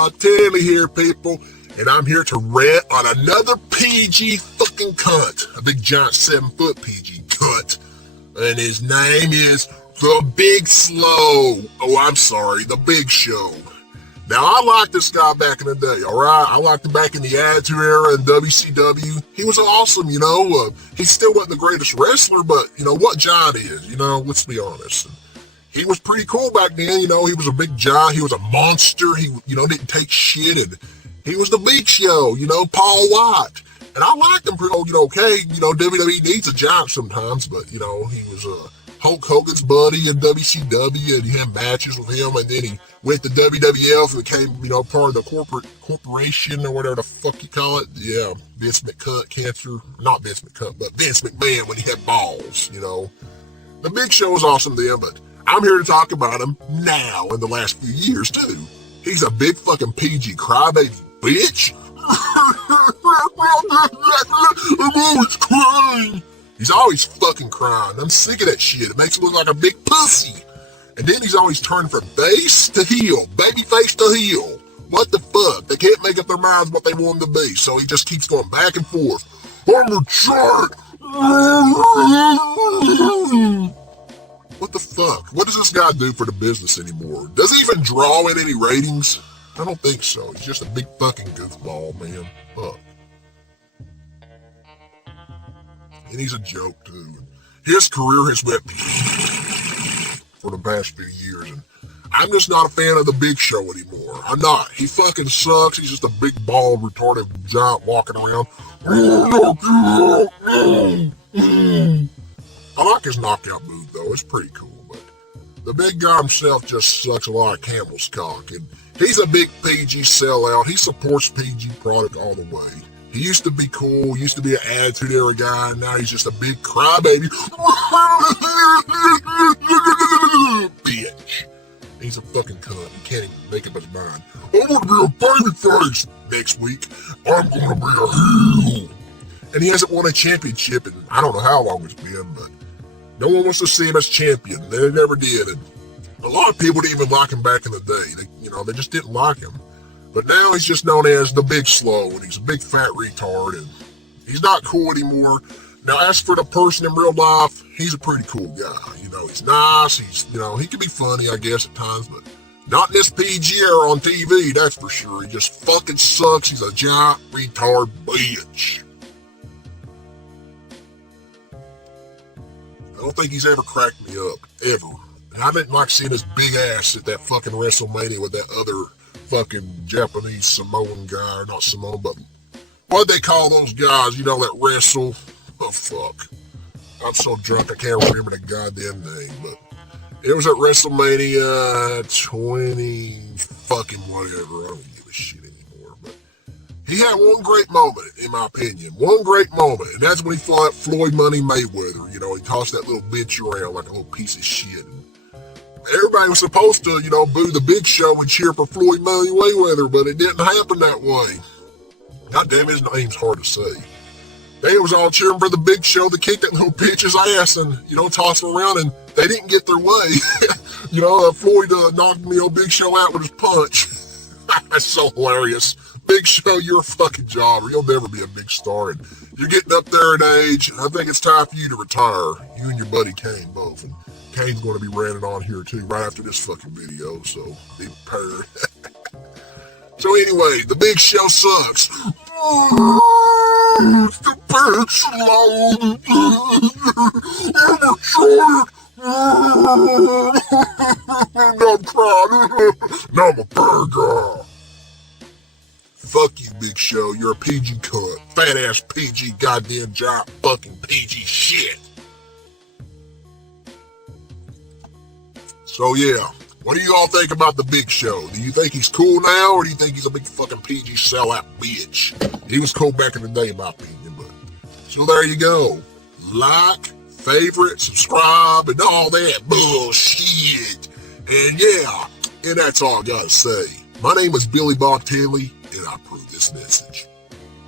Botticelli here, people, and I'm here to rant on another PG fucking cunt. A big giant 7-foot PG cunt. And his name is The Big Slow. Oh, I'm sorry, The Big Show. Now, I liked this guy back in the day, alright? I liked him back in the Attitude Era in WCW. He was awesome, you know. He still wasn't the greatest wrestler, but, you know, what giant is, you know, let's be honest. He was pretty cool back then, you know. He was a big giant. He was a monster. He, you know, didn't take shit. And he was the Big Show, you know, Paul White. And I liked him pretty, you know, okay. You know, WWE needs a giant sometimes, but, you know, he was Hulk Hogan's buddy in WCW, and he had matches with him, and then he went to WWF and became, you know, part of the corporation or whatever the fuck you call it. Yeah, Vince McMahon, not Vince McMahon, but Vince McMahon when he had balls, you know. The Big Show was awesome then, but I'm here to talk about him now in the last few years, too. He's a big fucking PG crybaby bitch. I'm always crying. He's always fucking crying. I'm sick of that shit. It makes him look like a big pussy. And then he's always turning from face to heel, baby face to heel. What the fuck? They can't make up their minds what they want him to be, so he just keeps going back and forth. I'm a jerk. What the fuck? What does this guy do for the business anymore? Does he even draw in any ratings? I don't think so. He's just a big fucking goofball, man. Fuck. And he's a joke, too. His career has went for the past few years, and I'm just not a fan of the Big Show anymore. I'm not. He fucking sucks. He's just a big, bald, retarded giant walking around. I like his knockout move, though. It's pretty cool, but the big guy himself just sucks a lot of camel's cock, and he's a big PG sellout. He supports PG product all the way. He used to be cool, used to be an Attitude Era guy, and now he's just a big crybaby. Bitch. He's a fucking cunt. He can't even make up his mind. I'm gonna be a baby face next week. I'm gonna be a heel. And he hasn't won a championship in I don't know how long it's been, but no one wants to see him as champion. They never did. And a lot of people didn't even like him back in the day. They just didn't like him. But now he's just known as the Big Slow, and he's a big fat retard, and he's not cool anymore. Now, as for the person in real life, he's a pretty cool guy. You know, he's nice. He can be funny, I guess, at times, but not in this PG era on TV, that's for sure. He just fucking sucks. He's a giant retard bitch. I don't think he's ever cracked me up, ever. And I didn't like seeing his big ass at that fucking WrestleMania with that other fucking Japanese Samoan guy, or not Samoan, but what'd they call those guys, you know, that wrestle? Oh, fuck. I'm so drunk I can't remember the goddamn name, but it was at WrestleMania 20 fucking whatever. I don't give a shit anymore, but he had one great moment, in my opinion. One great moment, and that's when he fought Floyd Money Mayweather. You know, he tossed that little bitch around like a little piece of shit. Everybody was supposed to, you know, boo the Big Show and cheer for Floyd Money Mayweather, but it didn't happen that way. God damn, his name's hard to say. They was all cheering for the Big Show to kick that little bitch's ass and, you know, toss him around, and they didn't get their way. You know, Floyd knocked me old Big Show out with his punch. That's so hilarious. Big Show, you're a fucking jobber. You'll never be a big star, and you're getting up there in age. I think it's time for you to retire. You and your buddy Kane both, and Kane's going to be ranting on here too right after this fucking video, so be prepared. So anyway, the Big Show sucks. It's the Big Slow. I'm crying. Now I'm a burger. Fuck you, Big Show. You're a PG cunt. Fat ass PG goddamn giant fucking PG shit. So yeah, what do you all think about the Big Show? Do you think he's cool now, or do you think he's a big fucking PG sellout bitch? He was cool back in the day, in my opinion, but so there you go. Like, favorite, subscribe, and all that bullshit. And yeah, and that's all I gotta say. My name is Billy Botticelli, and I approve this message.